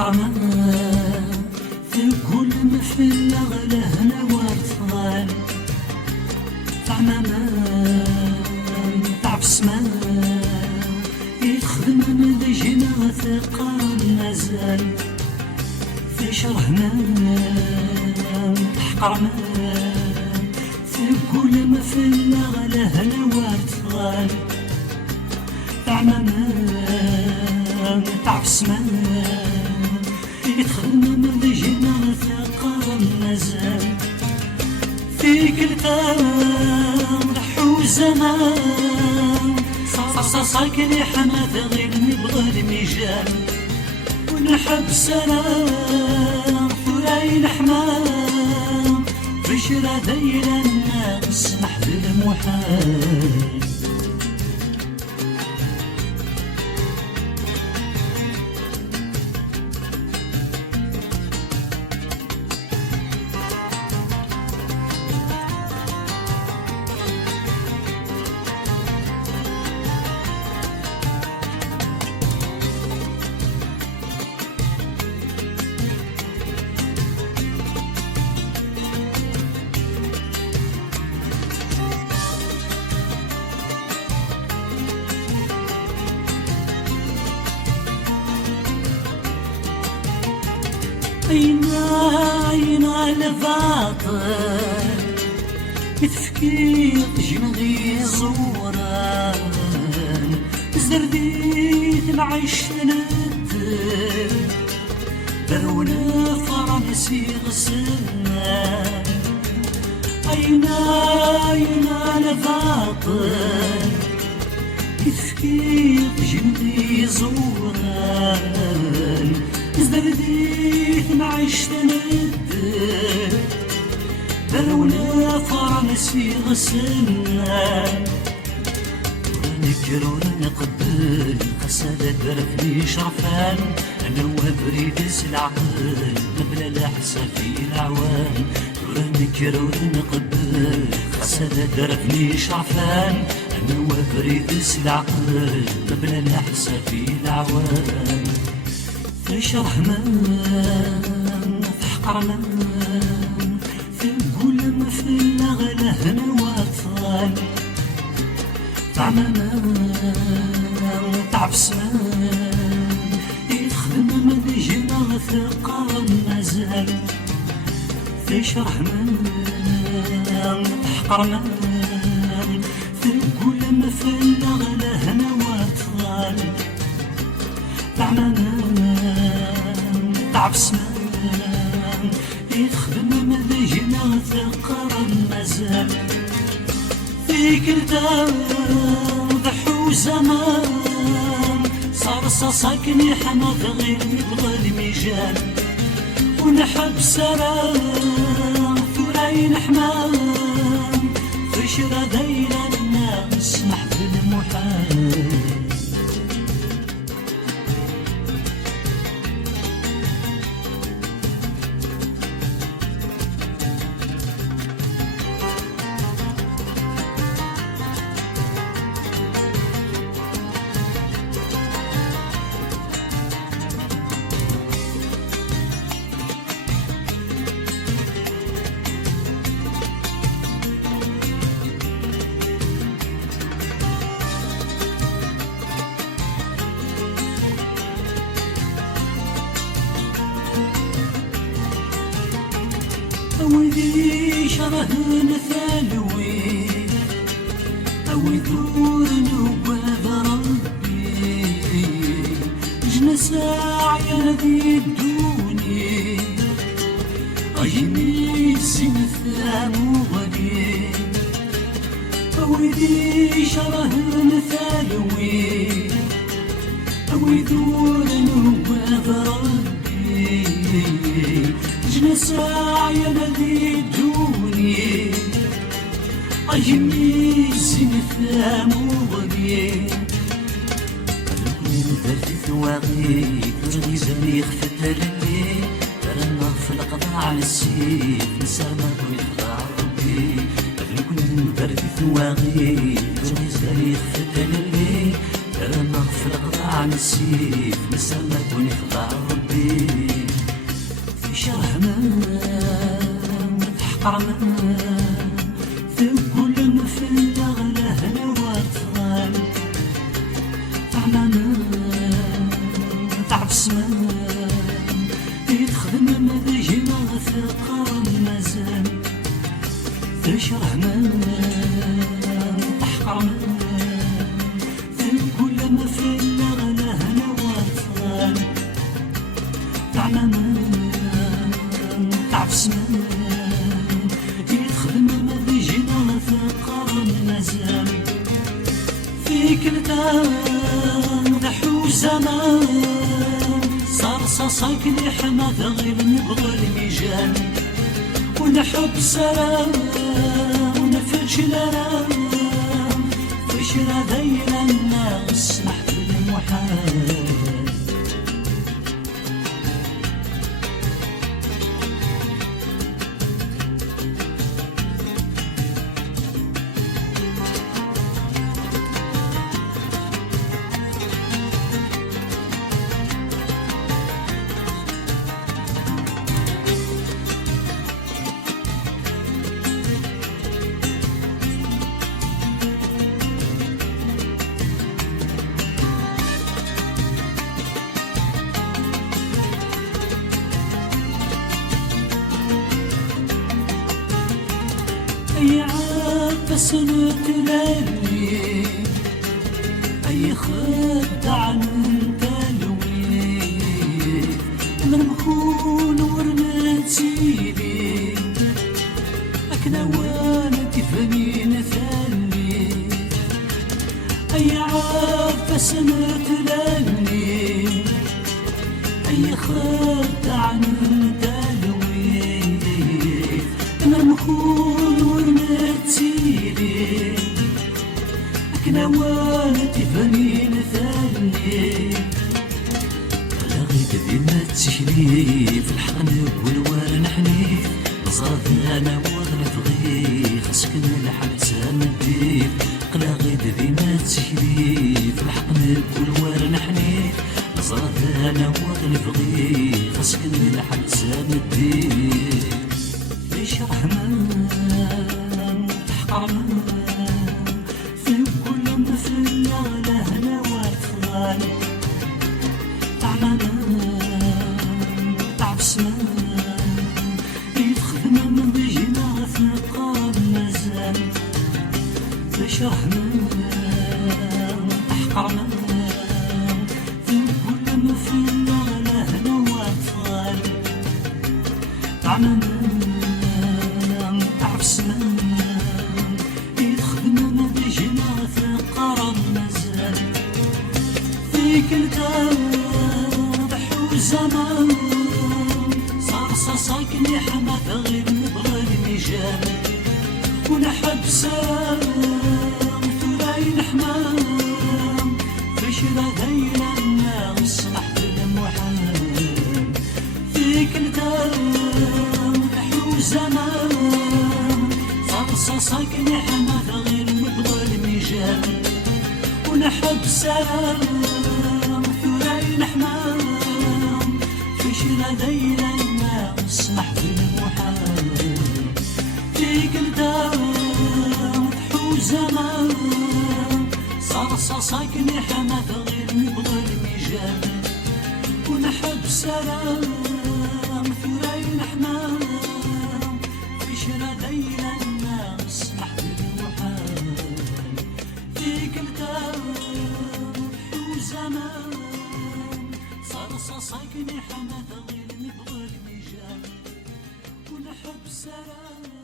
تحقرنا تقول مفل غلهنا وارثغال تعماما تعبسما يخدم مدجنا ثقة مازال في شرهنا تحقرنا تقول مفل غلهنا وارثغال تعماما تعبسما يخدم مدجنا ثقة مازال في كل تام رحو زمان صاكني حماث غير نبغى الميجان ونحب سلام ثراين حمام بشرى دايرة الناس نحب المحال عينا الباطل بتفكير جنغي زوران زرديت العيش ندر برونا فرنسي غسلنا عينا الباطل بتفكير جنغي زوران زرديت معيش ندر برونا فرنسي غسلنا ونكر ونقبل خسالة برفني شرفان أنا وبريد العقل قبل الأحسن في العوان ونكر ونقبل خسالة برفني شرفان أنا وبريد العقل قبل الأحسن في العوان شرحنا تحقرنا تقول مفل غلهنا واطفال تعماما تعبسنا يخدم مدجنا ثقة مازال في شرحنا تحقرنا تقول مفل غلهنا واطفال تعماما تعبسنا يخدم مدجنا ثقة مازال في كل ضحو زمان صار ساكني حماث غير نبغى الميجان ونحب سلام ثراين حمام في شرى دايرة الناس نحب المحال أودي شرهن ثالوي أوي ثور نواب ربي جنا ساعي ندي الدوني أجمي سنثام غني أودي شرهن ثالوي أوي ثور نواب ربي جنا ساعي ندي دوني أجمي سنثام وغني من ثلاث ثواغي ترغي زمي خفت للي ترنا في القضاء على السيف نسامة ويخضع ربي من ثلاث ثواغي ترغي زمي خفت للي ترى نغفل قطع نسيف نسمى كوني خضع ربي في شرح من تحقر من في كل مفل أغلى هلا وطغال طعنا من تعب سمان يتخدم مدجنا في قرن مازال في شرح من تحقر من تعب سمان يتخدم مديجنا في قرن مازال في كلتان ضحو زمان صار صاصاك اللي حماد غير نبغى الميجان ونحب سلام ونفرش الارام فشرا ذيلا الناس نحب المحال أي عبس نتلالي أي خدع نتلوي نرمخون ورنتيلي أكنا وانا تفني نثالي أي عبس نتلالي أي خدع نتلوي نرمخون ورنتيلي أكنا وانا تفني نثالي لا غيد بما تشلي في الحقن والوار نحني نصرف انا وغلف غي خسك نلحق سامدي قلا غيد بما تشلي في الحقن والوار نحني نصرف انا وغلف غي خسك نلحق سامدي ليش رحمن تحقر في كل مثل لهنا وطغال طعمنا تعب سمان يتخدم من بيجنا في قرب مازال ليش رحمن تحقرنا في كل مثل لهنا وطغال طعمنا تعب سمان يتخدم مديجنا في قرن مازال في كلتان ضحو زمان صار صاصاك اللي حماد غير نبغى الميجان ونحب سلام ثراين حمام فشرا ذيلا الناس تحت المحال في كلتان ضحو زمان صاصاك اللي حماد غير نبغى الميجان ونحب سلام ثراين حمام فشرا ذيلا الناس نحب المحال في كلتان ضحو زمان صار صاصاك اللي حماد غير نبغى الميجان ونحب سلام ثراين حمام فشرا ذيلا الناس نحب المحال في كلتان ضحو زمان صار صاصاك اللي حماد غير نبغى الميجان ونحب سلام